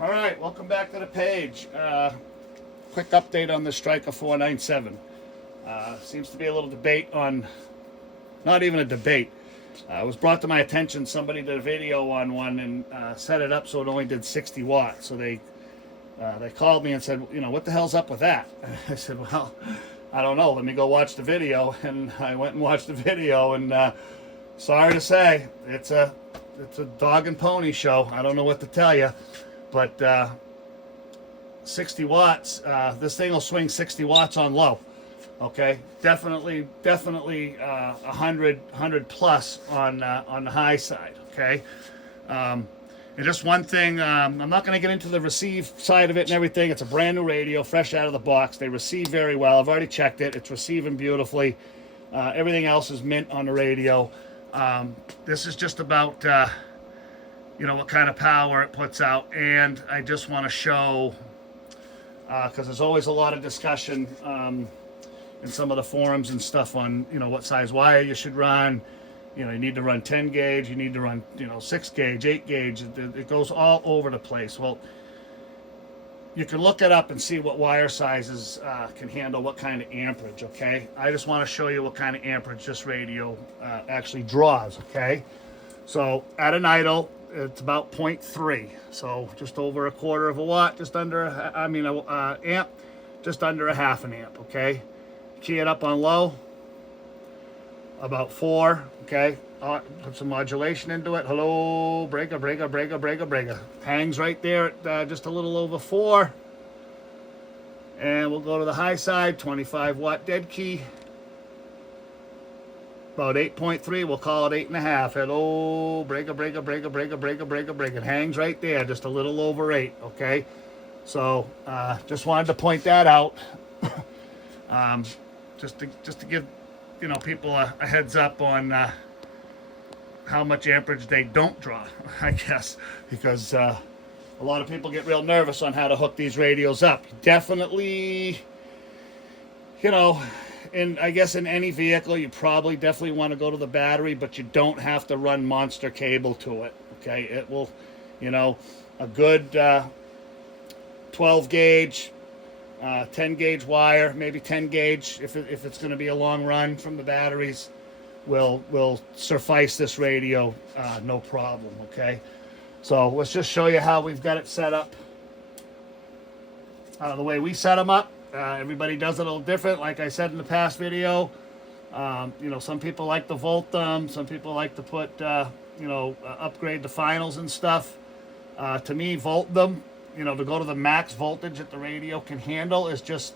All right, welcome back to the page. Quick update on the Stryker 497. Seems to be a little debate on, not even a debate. It was brought to my attention, somebody did a video on one and set it up so it only did 60 watts. So they called me and said, you know, what the hell's up with that? I said, well, I don't know. Let me go watch the video. And I went and watched the video, and sorry to say, it's a dog and pony show. I don't know what to tell you. But 60 watts, this thing will swing 60 watts on low. Okay, definitely 100 plus on the high side. Okay, and just one thing, I'm not going to get into the receive side of it and everything. It's a brand new radio, fresh out of the box. They receive very well. I've already checked it. It's receiving beautifully. Everything else is mint on the radio. This is just about you know, what kind of power it puts out, and I just want to show, because there's always a lot of discussion in some of the forums and stuff on, you know, what size wire you should run. You know, you need to run 10 gauge, you need to run, you know, 6 gauge, 8 gauge. It goes all over the place. Well, you can look it up and see what wire sizes can handle what kind of amperage. Okay, I just want to show you what kind of amperage this radio actually draws. Okay, so at an idle, it's about 0.3, so just over a quarter of a watt, just under, amp, just under a half an amp. Okay, key it up on low, about 4. Okay, put some modulation into it. Hello, breaker. Hangs right there at just a little over 4. And we'll go to the high side, 25 watt dead key. About 8.3, we'll call it 8.5. Hello, breaker. It hangs right there, just a little over 8. Okay, so just wanted to point that out, just to give, you know, people a heads up on how much amperage they don't draw, I guess, because a lot of people get real nervous on how to hook these radios up. Definitely, you know, I guess in any vehicle, you probably definitely want to go to the battery, but you don't have to run monster cable to it. Okay, it will, you know, a good 12 gauge, 10 gauge wire, maybe 10 gauge if it's going to be a long run from the batteries, will suffice this radio, no problem. Okay, so let's just show you how we've got it set up. The way we set them up. Everybody does it a little different. Like I said in the past video, you know, some people like to volt them. Some people like to put, you know, upgrade the finals and stuff. To me, volt them, you know, to go to the max voltage that the radio can handle is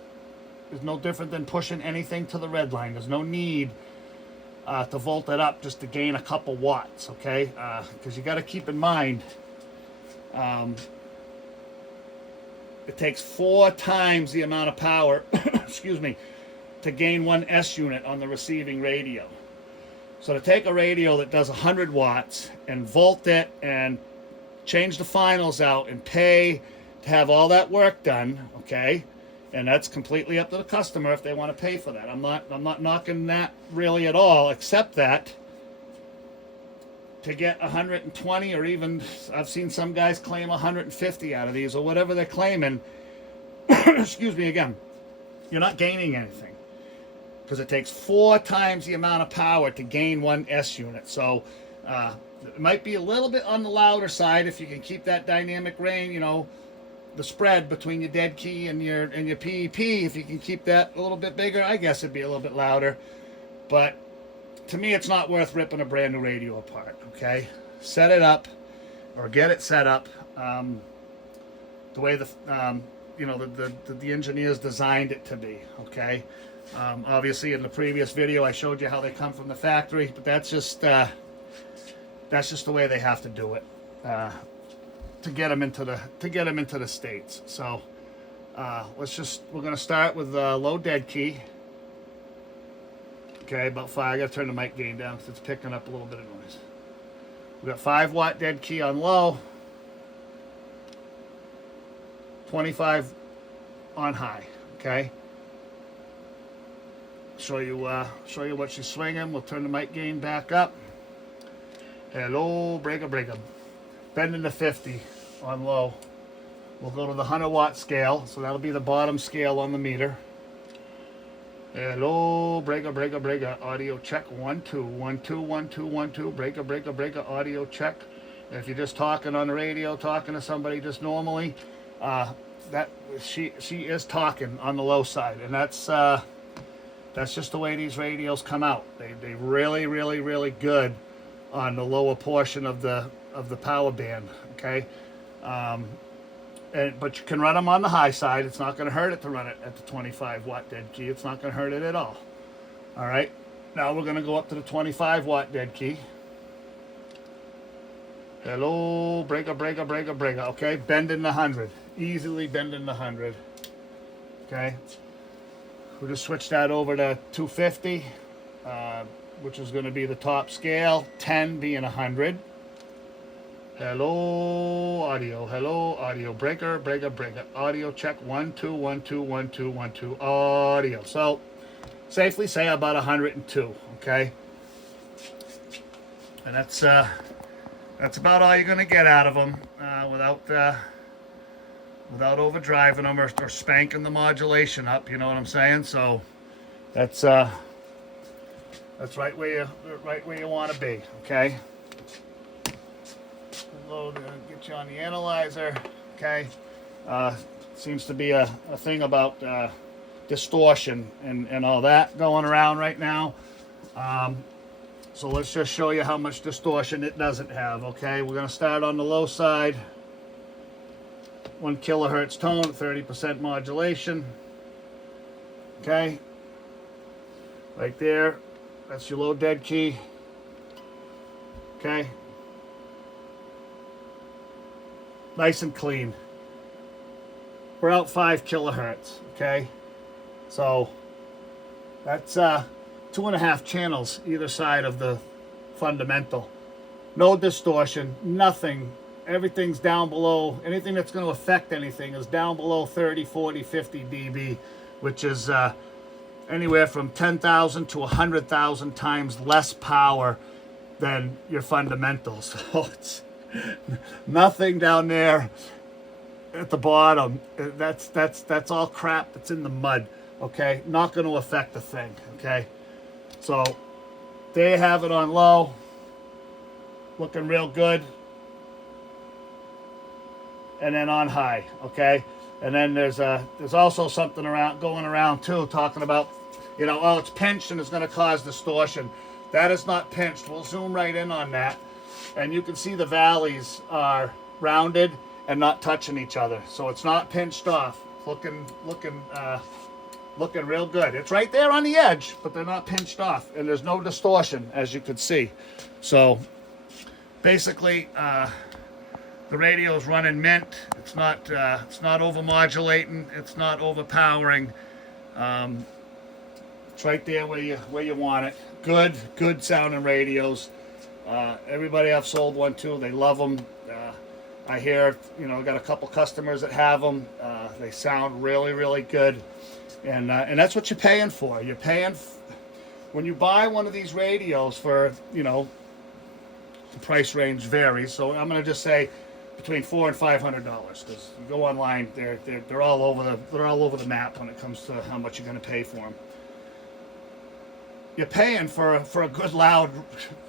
no different than pushing anything to the red line. There's no need to volt it up just to gain a couple watts, okay? Because you got to keep in mind, it takes 4 times the amount of power, excuse me, to gain 1 S unit on the receiving radio. So to take a radio that does 100 watts and volt it and change the finals out and pay to have all that work done, okay? And that's completely up to the customer if they want to pay for that. I'm not knocking that really at all, except that to get 120, or even I've seen some guys claim 150 out of these, or whatever they're claiming, excuse me again, you're not gaining anything, because it takes 4 times the amount of power to gain 1 S unit. So it might be a little bit on the louder side if you can keep that dynamic range, you know, the spread between your dead key and your PEP. If you can keep that a little bit bigger, I guess it'd be a little bit louder. But to me, it's not worth ripping a brand new radio apart. Okay, set it up, or get it set up the way the you know, the engineers designed it to be. Okay, obviously in the previous video I showed you how they come from the factory, but that's just the way they have to do it to get them into the States. So we're gonna start with low dead key. Okay, about 5. I gotta turn the mic gain down because it's picking up a little bit of noise. We got 5 watt dead key on low, 25 on high. Okay. Show you what she's swinging. We'll turn the mic gain back up. Hello, breaker. Bending to 50 on low. We'll go to the 100 watt scale, so that'll be the bottom scale on the meter. Hello, breaker, audio check, 1 2 1 2 1 2 1 2, breaker, audio check. And if you're just talking on the radio, talking to somebody just normally, that she is talking on the low side, and that's just the way these radios come out. They really good on the lower portion of the power band. Okay, but you can run them on the high side. It's not going to hurt it to run it at the 25 watt dead key. It's not going to hurt it at all. All right, now we're going to go up to the 25 watt dead key. Hello, breaker. Okay, bending the 100, easily bending the 100. Okay, we'll just switch that over to 250, which is going to be the top scale, 10 being 100. Hello, audio, breaker, audio check, 1 2 1 2 1 2 1 2, audio. So, safely say about 102, okay? And that's about all you're going to get out of them without overdriving them or spanking the modulation up, you know what I'm saying? So, that's right where you want to be, okay? Load, get you on the analyzer. Okay, seems to be a thing about distortion and all that going around right now. So let's just show you how much distortion it doesn't have. Okay, we're going to start on the low side. 1 kilohertz tone, 30% modulation. Okay, right there, that's your low dead key. Okay, nice and clean. We're out 5 kilohertz. Okay, so that's 2.5 channels either side of the fundamental. No distortion, nothing. Everything's down below. Anything that's going to affect anything is down below 30, 40, 50 dB, which is anywhere from 10,000 to 100,000 times less power than your fundamentals. So it's nothing down there at the bottom. That's all crap that's in the mud. Okay, not going to affect the thing. Okay, so they have it on low, looking real good, and then on high. Okay, and then there's also something going around too, talking about, you know, oh, it's pinched and it's going to cause distortion. That is not pinched. We'll zoom right in on that, and you can see the valleys are rounded and not touching each other, so it's not pinched off. Looking real good. It's right there on the edge, but they're not pinched off, and there's no distortion, as you can see. So basically, the radio is running mint. It's not over modulating. It's not overpowering. It's right there where you want it. Good sounding radios. Everybody I've sold one to, they love them. I hear, you know, got a couple customers that have them. They sound really good, and that's what you're paying for. You're paying when you buy one of these radios for, you know, the price range varies. So I'm going to just say between $400 and $500, because you go online, they're all over the map when it comes to how much you're going to pay for them. You're paying for a good loud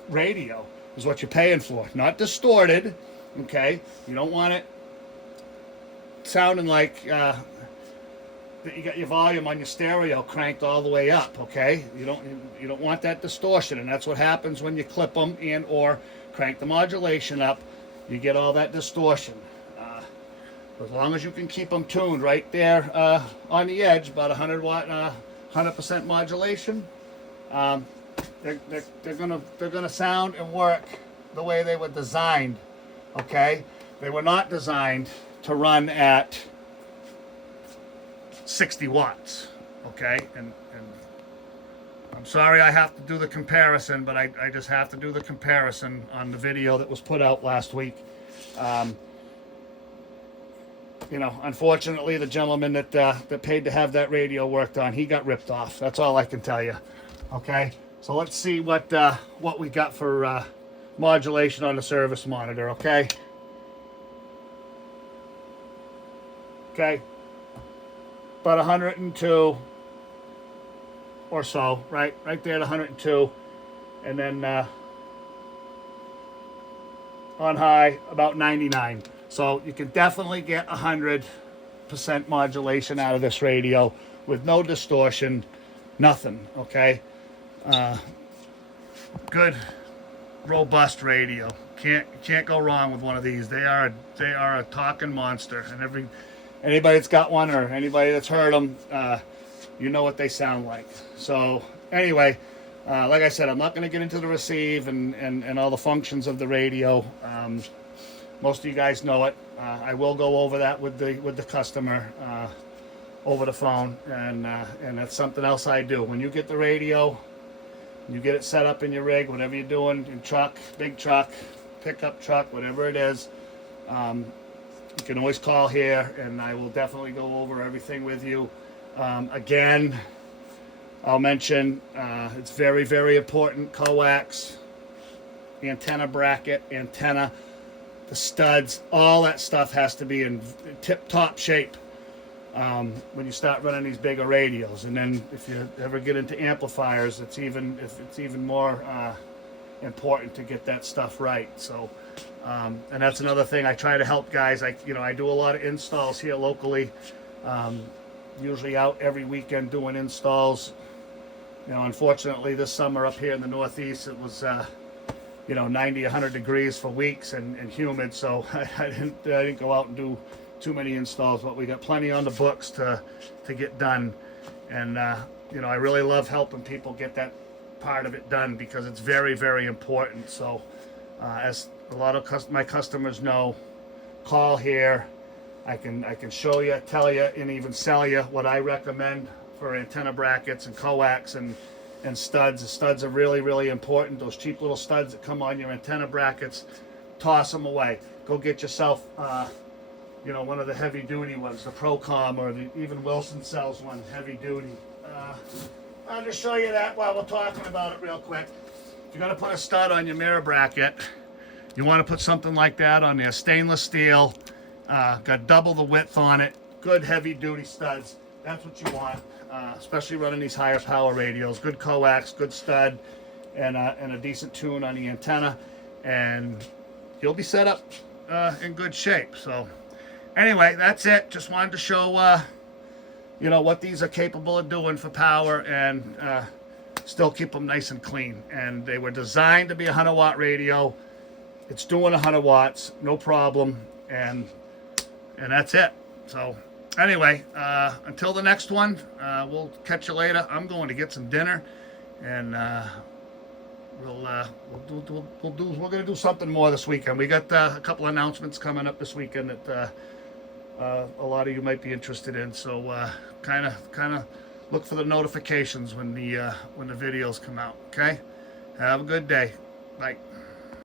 radio is what you're paying for, not distorted. Okay, you don't want it sounding like that you got your volume on your stereo cranked all the way up. Okay, you don't want that distortion, and that's what happens when you clip them and or crank the modulation up. You get all that distortion. As long as you can keep them tuned right there on the edge, about 100 watt, 100% modulation, they're gonna sound and work the way they were designed. Okay, they were not designed to run at 60 watts. Okay, and I'm sorry I have to do the comparison, but I just have to do the comparison on the video that was put out last week. You know, unfortunately, the gentleman that paid to have that radio worked on, he got ripped off. That's all I can tell you. Okay, so let's see what we got for modulation on the service monitor. Okay. Okay, about 102 or so, right there at 102, and then on high about 99. So you can definitely get 100% modulation out of this radio with no distortion, nothing. Okay, good, robust radio. Can't go wrong with one of these. They are a talking monster, and anybody that's got one or anybody that's heard them, you know what they sound like. So anyway, like I said, I'm not going to get into the receive and all the functions of the radio. Most of you guys know it. I will go over that with the customer over the phone, and that's something else I do. When you get the radio, you get it set up in your rig, whatever you're doing, in truck, big truck, pickup truck, whatever it is, you can always call here, and I will definitely go over everything with you. Again, I'll mention it's very, very important. Coax, antenna bracket, antenna, the studs, all that stuff has to be in tip-top shape when you start running these bigger radios. And then if you ever get into amplifiers, it's even more important to get that stuff right. So, and that's another thing I try to help guys. I do a lot of installs here locally. Usually out every weekend doing installs. Unfortunately this summer up here in the Northeast, it was 90, 100 degrees for weeks and humid, so I didn't go out and do too many installs, but we got plenty on the books to get done. And I really love helping people get that part of it done, because it's very, very important. So as a lot of my customers know, call here. I can show you, tell you, and even sell you what I recommend for antenna brackets and coax and studs. The studs are really, really important. Those cheap little studs that come on your antenna brackets, toss them away. Go get yourself one of the heavy duty ones, the Procom, or even Wilson sells one heavy duty. I'll just show you that while we're talking about it real quick. If you're going to put a stud on your mirror bracket, you want to put something like that on there. Stainless steel, got double the width on it, good heavy duty studs. That's what you want, especially running these higher power radios. Good coax, good stud, and a decent tune on the antenna, and you'll be set up in good shape. So anyway, that's it. Just wanted to show what these are capable of doing for power, and still keep them nice and clean. And they were designed to be a 100-watt radio. It's doing 100 watts, no problem, and that's it. So anyway, until the next one, we'll catch you later. I'm going to get some dinner, and we're going to do something more this weekend. We got a couple announcements coming up this weekend that a lot of you might be interested in. So kind of look for the notifications when the videos come out. Okay, have a good day. Bye.